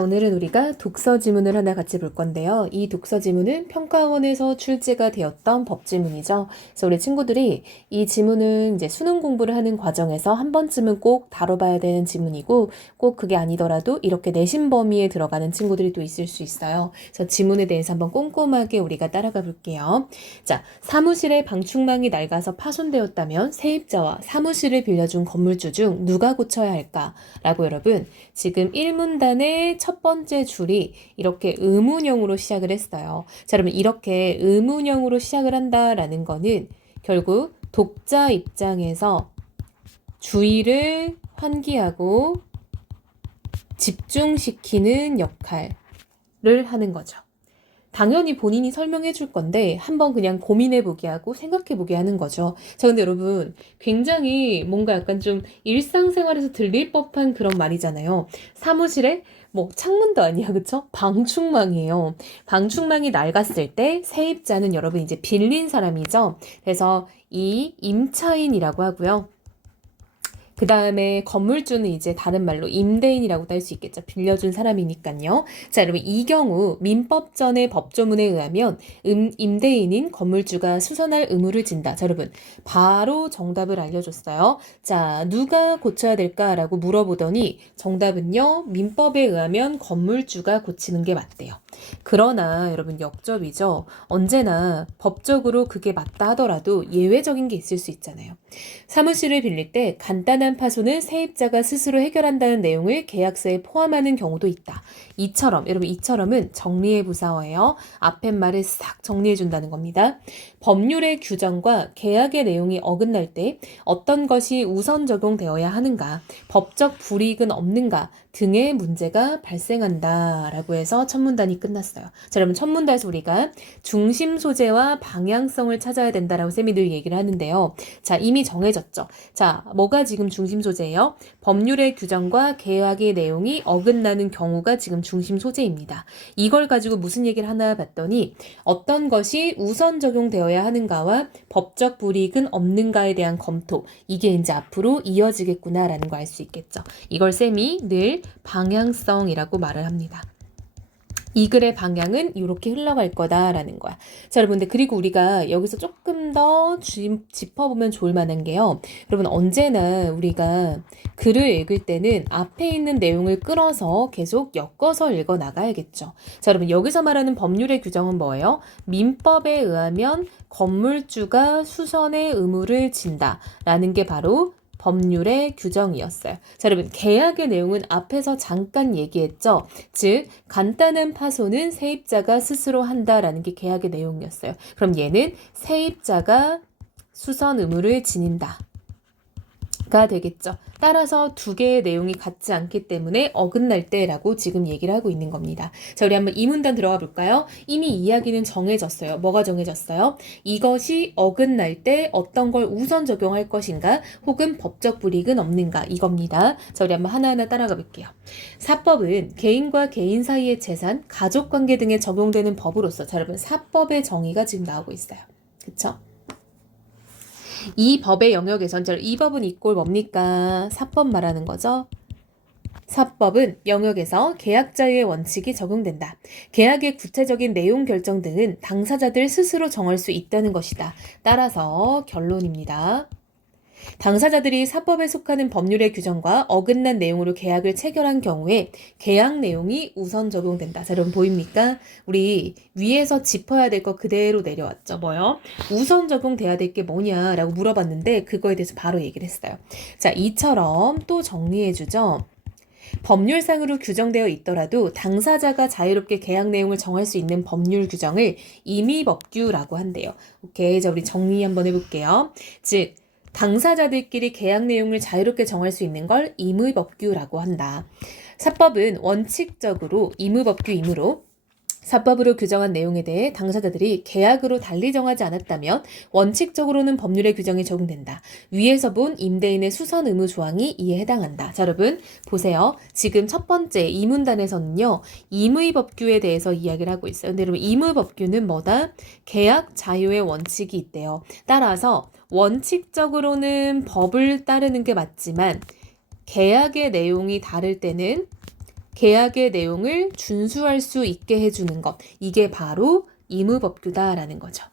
오늘은 우리가 독서 지문을 하나 같이 볼 건데요. 이 독서 지문은 평가원에서 출제가 되었던 법 지문이죠. 그래서 우리 친구들이 이 지문은 이제 수능 공부를 하는 과정에서 한 번쯤은 꼭 다뤄봐야 되는 지문이고, 꼭 그게 아니더라도 이렇게 내신 범위에 들어가는 친구들이 또 있을 수 있어요. 그래서 지문에 대해서 한번 꼼꼼하게 우리가 따라가 볼게요. 자, 사무실에 방충망이 낡아서 파손되었다면 세입자와 사무실을 빌려준 건물주 중 누가 고쳐야 할까? 라고 여러분, 지금 1문단의 첫 번째 줄이 이렇게 의문형으로 시작을 했어요. 자, 여러분 이렇게 의문형으로 시작을 한다라는 거는 결국 독자 입장에서 주의를 환기하고 집중시키는 역할을 하는 거죠. 당연히 본인이 설명해 줄 건데 한번 그냥 고민해 보게 하고 생각해 보게 하는 거죠. 자, 근데 여러분 굉장히 뭔가 약간 좀 일상생활에서 들릴 법한 그런 말이잖아요. 사무실에 뭐 창문도 아니야, 그쵸? 방충망이에요. 방충망이 낡았을 때 세입자는 여러분 이제 빌린 사람이죠. 그래서 이 임차인이라고 하고요. 그 다음에 건물주는 이제 다른 말로 임대인이라고도 할 수 있겠죠. 빌려준 사람이니까요. 자, 여러분 이 경우 민법전의 법조문에 의하면 임대인인 건물주가 수선할 의무를 진다. 자, 여러분 바로 정답을 알려줬어요. 자, 누가 고쳐야 될까라고 물어보더니 정답은요. 민법에 의하면 건물주가 고치는 게 맞대요. 그러나 여러분 역접이죠. 언제나 법적으로 그게 맞다 하더라도 예외적인 게 있을 수 있잖아요. 사무실을 빌릴 때 간단한 파손을 세입자가 스스로 해결한다는 내용을 계약서에 포함하는 경우도 있다. 이처럼, 여러분 이처럼은 정리해 부사어예요. 앞에 말을 싹 정리해 준다는 겁니다. 법률의 규정과 계약의 내용이 어긋날 때 어떤 것이 우선 적용되어야 하는가, 법적 불이익은 없는가 등의 문제가 발생한다 라고 해서 첫 문단이 끝났어요. 자, 여러분 첫 문단에서 우리가 중심 소재와 방향성을 찾아야 된다라고 쌤이 늘 얘기를 하는데요. 자, 이미 정해졌죠. 자, 뭐가 지금 중심 소재예요? 법률의 규정과 계약의 내용이 어긋나는 경우가 지금 중심 소재입니다. 이걸 가지고 무슨 얘기를 하나 봤더니 어떤 것이 우선 적용되어야 하는가와 법적 불이익은 없는가에 대한 검토, 이게 이제 앞으로 이어지겠구나라는 거 알 수 있겠죠. 이걸 쌤이 늘 방향성이라고 말을 합니다. 이 글의 방향은 이렇게 흘러갈 거다라는 거야. 자, 여러분, 그리고 우리가 여기서 조금 더 짚어보면 좋을 만한 게요. 여러분, 언제나 우리가 글을 읽을 때는 앞에 있는 내용을 끌어서 계속 엮어서 읽어 나가야겠죠. 자, 여러분, 여기서 말하는 법률의 규정은 뭐예요? 민법에 의하면 건물주가 수선의 의무를 진다라는 게 바로 법률의 규정이었어요. 자, 여러분 계약의 내용은 앞에서 잠깐 얘기했죠. 즉 간단한 파손은 세입자가 스스로 한다라는 게 계약의 내용이었어요. 그럼 얘는 세입자가 수선 의무를 지닌다 가 되겠죠. 따라서 두 개의 내용이 같지 않기 때문에 어긋날 때라고 지금 얘기를 하고 있는 겁니다. 자, 우리 한번 이 문단 들어가 볼까요? 이미 이야기는 정해졌어요. 뭐가 정해졌어요? 이것이 어긋날 때 어떤 걸 우선 적용할 것인가 혹은 법적 불이익은 없는가 이겁니다. 자, 우리 한번 하나하나 따라가 볼게요. 사법은 개인과 개인 사이의 재산, 가족관계 등에 적용되는 법으로서 자, 여러분 사법의 정의가 지금 나오고 있어요. 그쵸? 이 법의 영역에선 이 법은 이꼴 뭡니까? 사법 말하는 거죠. 사법은 영역에서 계약 자유의 원칙이 적용된다. 계약의 구체적인 내용 결정 등은 당사자들 스스로 정할 수 있다는 것이다. 따라서 결론입니다. 당사자들이 사법에 속하는 법률의 규정과 어긋난 내용으로 계약을 체결한 경우에 계약 내용이 우선 적용된다. 자, 여러분 보입니까? 우리 위에서 짚어야 될 거 그대로 내려왔죠. 뭐요? 우선 적용돼야 될 게 뭐냐라고 물어봤는데 그거에 대해서 바로 얘기를 했어요. 자, 이처럼 또 정리해주죠. 법률상으로 규정되어 있더라도 당사자가 자유롭게 계약 내용을 정할 수 있는 법률 규정을 임의법규라고 한대요. 오케이, 자 우리 정리 한번 해볼게요. 즉 당사자들끼리 계약 내용을 자유롭게 정할 수 있는 걸 임의법규라고 한다. 사법은 원칙적으로 임의법규이므로 사법으로 규정한 내용에 대해 당사자들이 계약으로 달리 정하지 않았다면 원칙적으로는 법률의 규정이 적용된다. 위에서 본 임대인의 수선 의무 조항이 이에 해당한다. 자, 여러분 보세요. 지금 첫 번째 이 문단에서는요. 임의법규에 대해서 이야기를 하고 있어요. 근데 여러분 임의법규는 뭐다? 계약 자유의 원칙이 있대요. 따라서 원칙적으로는 법을 따르는 게 맞지만 계약의 내용이 다를 때는 계약의 내용을 준수할 수 있게 해주는 것. 이게 바로 의무법규다라는 거죠.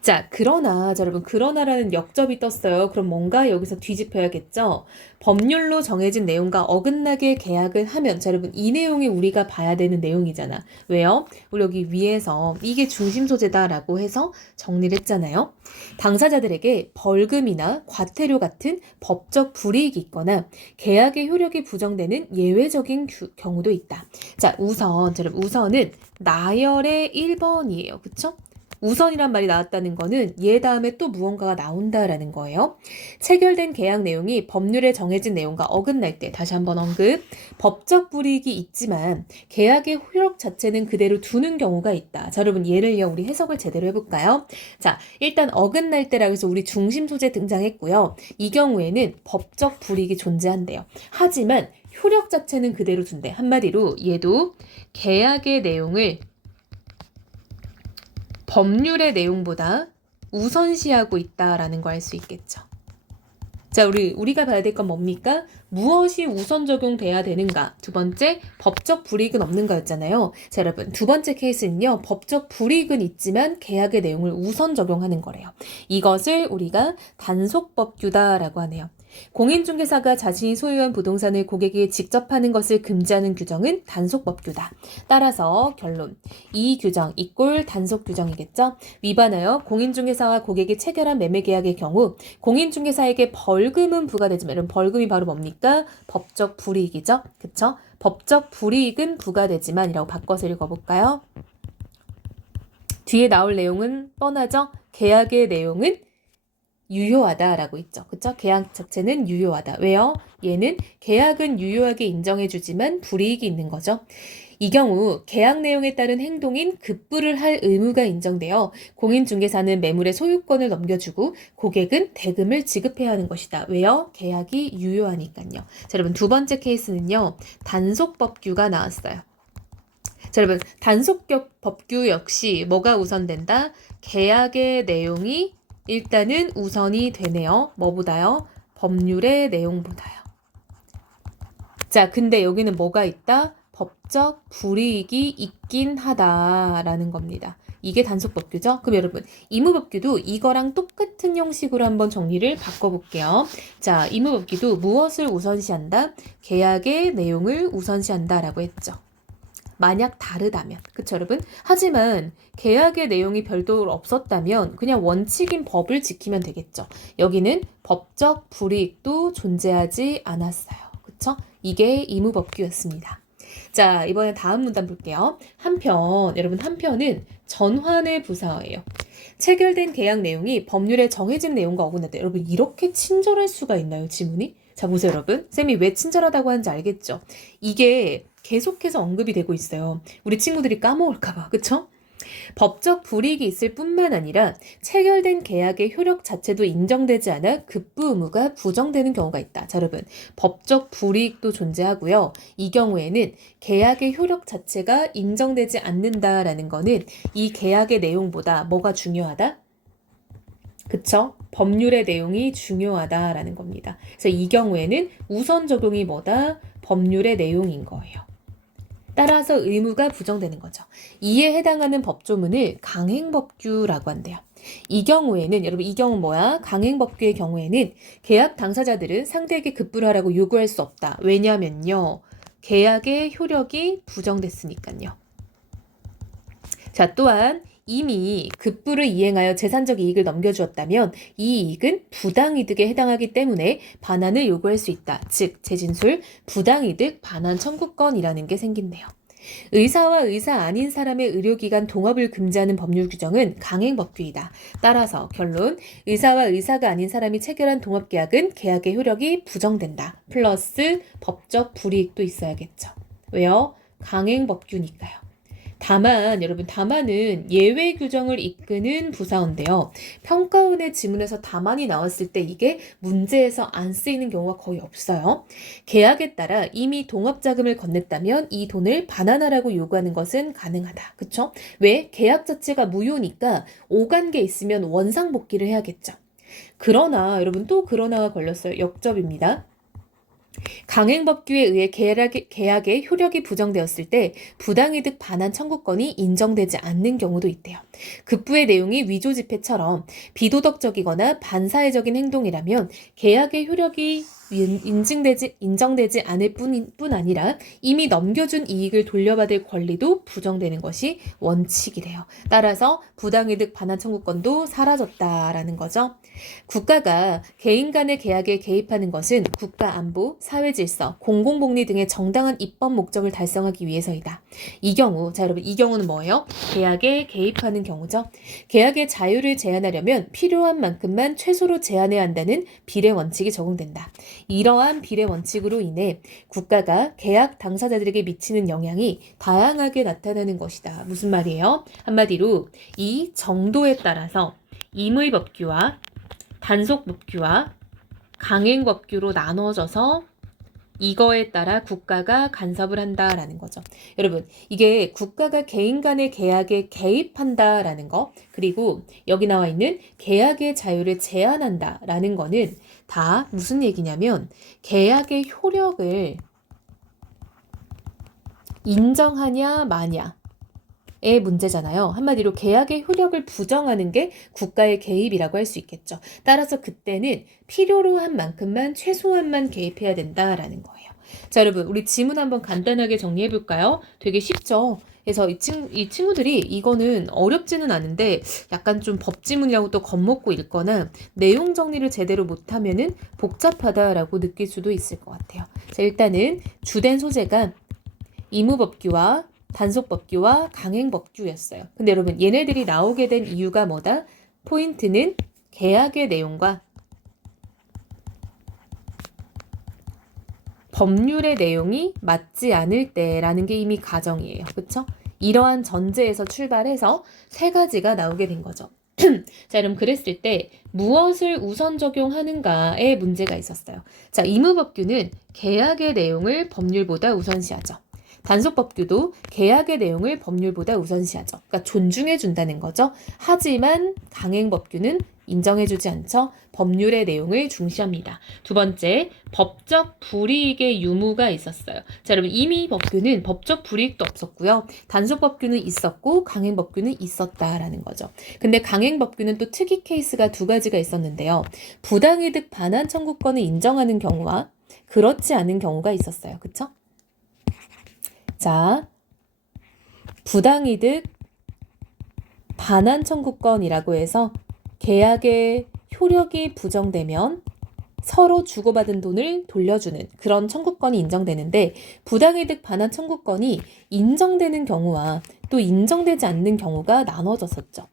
자, 자, 여러분, 그러나라는 역접이 떴어요. 그럼 뭔가 여기서 뒤집혀야겠죠? 법률로 정해진 내용과 어긋나게 계약을 하면, 자, 여러분, 이 내용이 우리가 봐야 되는 내용이잖아. 왜요? 우리 여기 위에서 이게 중심 소재다라고 해서 정리를 했잖아요. 당사자들에게 벌금이나 과태료 같은 법적 불이익이 있거나 계약의 효력이 부정되는 예외적인 경우도 있다. 자, 우선은 나열의 1번이에요. 그쵸? 우선이란 말이 나왔다는 거는 얘 다음에 또 무언가가 나온다라는 거예요. 체결된 계약 내용이 법률에 정해진 내용과 어긋날 때 다시 한번 언급. 법적 불이익이 있지만 계약의 효력 자체는 그대로 두는 경우가 있다. 자, 여러분 예를요 우리 해석을 제대로 해볼까요? 자, 일단 어긋날 때라고 해서 우리 중심 소재 등장했고요. 이 경우에는 법적 불이익이 존재한대요. 하지만 효력 자체는 그대로 둔대. 한마디로 얘도 계약의 내용을 법률의 내용보다 우선시하고 있다라는 거 알 수 있겠죠. 자, 우리가 봐야 될 건 뭡니까? 무엇이 우선 적용돼야 되는가? 두 번째, 법적 불이익은 없는 거였잖아요. 자, 여러분, 두 번째 케이스는요. 법적 불이익은 있지만 계약의 내용을 우선 적용하는 거래요. 이것을 우리가 단속법규다라고 하네요. 공인중개사가 자신이 소유한 부동산을 고객에게 직접 파는 것을 금지하는 규정은 단속법규다. 따라서 결론, 이 규정 이꼴 단속규정이겠죠? 위반하여 공인중개사와 고객이 체결한 매매계약의 경우 공인중개사에게 벌금은 부과되지만 이런 벌금이 바로 뭡니까? 법적 불이익이죠? 그쵸? 법적 불이익은 부과되지만 이라고 바꿔서 읽어볼까요? 뒤에 나올 내용은 뻔하죠? 계약의 내용은 유효하다라고 있죠. 그쵸? 계약 자체는 유효하다. 왜요? 얘는 계약은 유효하게 인정해주지만 불이익이 있는 거죠. 이 경우 계약 내용에 따른 행동인 급부를 할 의무가 인정되어 공인중개사는 매물의 소유권을 넘겨주고 고객은 대금을 지급해야 하는 것이다. 왜요? 계약이 유효하니까요. 자, 여러분 두 번째 케이스는요. 단속법규가 나왔어요. 자, 여러분 단속법규 역시 뭐가 우선된다? 계약의 내용이 일단은 우선이 되네요. 뭐보다요? 법률의 내용보다요. 자, 근데 여기는 뭐가 있다? 법적 불이익이 있긴 하다라는 겁니다. 이게 단속법규죠? 그럼 여러분, 의무법규도 이거랑 똑같은 형식으로 한번 정리를 바꿔볼게요. 자, 의무법규도 무엇을 우선시한다? 계약의 내용을 우선시한다라고 했죠. 만약 다르다면, 그쵸 여러분? 하지만 계약의 내용이 별도로 없었다면 그냥 원칙인 법을 지키면 되겠죠. 여기는 법적 불이익도 존재하지 않았어요. 그쵸? 이게 의무법규였습니다. 자, 이번에 다음 문단 볼게요. 여러분 한편은 전환의 부사어예요. 체결된 계약 내용이 법률에 정해진 내용과 어긋날 때 여러분 이렇게 친절할 수가 있나요? 지문이? 자, 보세요 여러분. 쌤이 왜 친절하다고 하는지 알겠죠? 이게 계속해서 언급이 되고 있어요. 우리 친구들이 까먹을까봐, 그쵸? 법적 불이익이 있을 뿐만 아니라 체결된 계약의 효력 자체도 인정되지 않아 급부 의무가 부정되는 경우가 있다. 자, 여러분, 법적 불이익도 존재하고요. 이 경우에는 계약의 효력 자체가 인정되지 않는다라는 거는 이 계약의 내용보다 뭐가 중요하다? 그쵸? 법률의 내용이 중요하다라는 겁니다. 그래서 이 경우에는 우선 적용이 뭐다? 법률의 내용인 거예요. 따라서 의무가 부정되는 거죠. 이에 해당하는 법조문을 강행법규라고 한대요. 이 경우에는 여러분 이 경우 뭐야? 강행법규의 경우에는 계약 당사자들은 상대에게 급부를 하라고 요구할 수 없다. 왜냐면요. 계약의 효력이 부정됐으니까요. 자, 또한 이미 급부를 이행하여 재산적 이익을 넘겨주었다면 이 이익은 부당이득에 해당하기 때문에 반환을 요구할 수 있다. 즉, 재진술, 부당이득 반환 청구권이라는 게 생긴대요. 의사와 의사 아닌 사람의 의료기관 동업을 금지하는 법률 규정은 강행법규이다. 따라서 결론, 의사와 의사가 아닌 사람이 체결한 동업계약은 계약의 효력이 부정된다. 플러스 법적 불이익도 있어야겠죠. 왜요? 강행법규니까요. 다만은 예외 규정을 이끄는 부사어인데요. 평가원의 지문에서 다만이 나왔을 때 이게 문제에서 안 쓰이는 경우가 거의 없어요. 계약에 따라 이미 동업자금을 건넸다면 이 돈을 반환하라고 요구하는 것은 가능하다. 그쵸? 왜? 계약 자체가 무효니까 오간계 있으면 원상복귀를 해야겠죠. 그러나 여러분 또 그러나가 걸렸어요. 역접입니다. 강행법규에 의해 계약의 효력이 부정되었을 때 부당이득 반환 청구권이 인정되지 않는 경우도 있대요. 급부의 내용이 위조지폐처럼 비도덕적이거나 반사회적인 행동이라면 계약의 효력이 인정되지 않을 뿐 아니라 이미 넘겨준 이익을 돌려받을 권리도 부정되는 것이 원칙이래요. 따라서 부당이득 반환 청구권도 사라졌다라는 거죠. 국가가 개인 간의 계약에 개입하는 것은 국가 안보, 사회 질서, 공공복리 등의 정당한 입법 목적을 달성하기 위해서이다. 이 경우, 자 여러분 이 경우는 뭐예요? 계약에 개입하는 경우죠. 계약의 자유를 제한하려면 필요한 만큼만 최소로 제한해야 한다는 비례 원칙이 적용된다. 이러한 비례 원칙으로 인해 국가가 계약 당사자들에게 미치는 영향이 다양하게 나타나는 것이다. 무슨 말이에요? 한마디로 이 정도에 따라서 임의법규와 단속법규와 강행법규로 나눠져서 이거에 따라 국가가 간섭을 한다라는 거죠. 여러분, 이게 국가가 개인 간의 계약에 개입한다라는 거, 그리고 여기 나와 있는 계약의 자유를 제한한다라는 거는 다 무슨 얘기냐면 계약의 효력을 인정하냐 마냐 의 문제잖아요. 한마디로 계약의 효력을 부정하는 게 국가의 개입이라고 할 수 있겠죠. 따라서 그때는 필요로 한 만큼만 최소한만 개입해야 된다라는 거예요. 자, 여러분 우리 지문 한번 간단하게 정리해 볼까요? 되게 쉽죠? 그래서 이 친구들이 이거는 어렵지는 않은데 약간 좀 법지문이라고 또 겁먹고 읽거나 내용 정리를 제대로 못하면은 복잡하다라고 느낄 수도 있을 것 같아요. 자, 일단은 주된 소재가 임의법규와 단속법규와 강행법규였어요. 근데 여러분 얘네들이 나오게 된 이유가 뭐다? 포인트는 계약의 내용과 법률의 내용이 맞지 않을 때라는 게 이미 가정이에요. 그렇죠? 이러한 전제에서 출발해서 세 가지가 나오게 된 거죠. 자, 그럼 그랬을 때 무엇을 우선 적용하는가에 문제가 있었어요. 자, 임의법규는 계약의 내용을 법률보다 우선시하죠. 단속법규도 계약의 내용을 법률보다 우선시하죠. 그러니까 존중해준다는 거죠. 하지만 강행법규는 인정해주지 않죠. 법률의 내용을 중시합니다. 두 번째, 법적 불이익의 유무가 있었어요. 자, 여러분 임의법규는 법적 불이익도 없었고요. 단속법규는 있었고 강행법규는 있었다라는 거죠. 근데 강행법규는 또 특이 케이스가 두 가지가 있었는데요. 부당이득 반환 청구권을 인정하는 경우와 그렇지 않은 경우가 있었어요. 그쵸? 자, 부당이득 반환 청구권이라고 해서 계약의 효력이 부정되면 서로 주고받은 돈을 돌려주는 그런 청구권이 인정되는데 부당이득 반환 청구권이 인정되는 경우와 또 인정되지 않는 경우가 나눠졌었죠.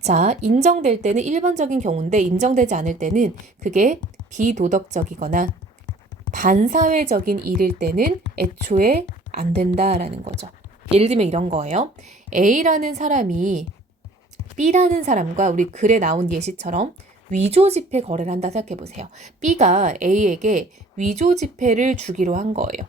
자, 인정될 때는 일반적인 경우인데 인정되지 않을 때는 그게 비도덕적이거나 반사회적인 일일 때는 애초에 안 된다라는 거죠. 예를 들면 이런 거예요. A라는 사람이 B라는 사람과 우리 글에 나온 예시처럼 위조지폐 거래를 한다 생각해보세요. B가 A에게 위조지폐를 주기로 한 거예요.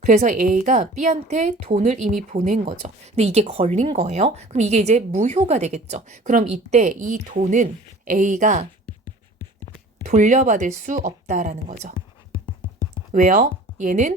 그래서 A가 B한테 돈을 이미 보낸 거죠. 근데 이게 걸린 거예요. 그럼 이게 이제 무효가 되겠죠. 그럼 이때 이 돈은 A가 돌려받을 수 없다라는 거죠. 왜요? 얘는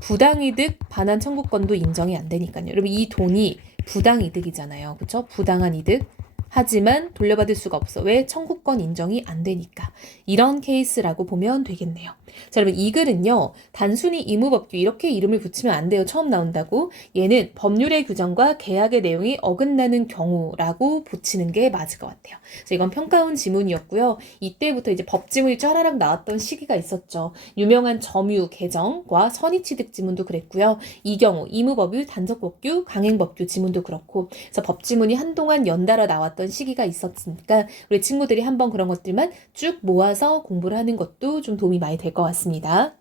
부당이득 반환 청구권도 인정이 안 되니까요. 여러분 이 돈이 부당이득이잖아요. 그렇죠? 부당한 이득. 하지만 돌려받을 수가 없어. 왜? 청구권 인정이 안 되니까. 이런 케이스라고 보면 되겠네요. 자, 여러분 이 글은요. 단순히 임의법규 이렇게 이름을 붙이면 안 돼요. 처음 나온다고. 얘는 법률의 규정과 계약의 내용이 어긋나는 경우라고 붙이는 게 맞을 것 같아요. 그래서 이건 평가원 지문이었고요. 이때부터 이제 법지문이 쫘라락 나왔던 시기가 있었죠. 유명한 점유 개정과 선의취득 지문도 그랬고요. 이 경우 임의법규, 단속법규, 강행법규 지문도 그렇고 그래서 법지문이 한동안 연달아 나왔던 시기가 있었으니까 우리 친구들이 한번 그런 것들만 쭉 모아서 공부를 하는 것도 좀 도움이 많이 될 것 같습니다.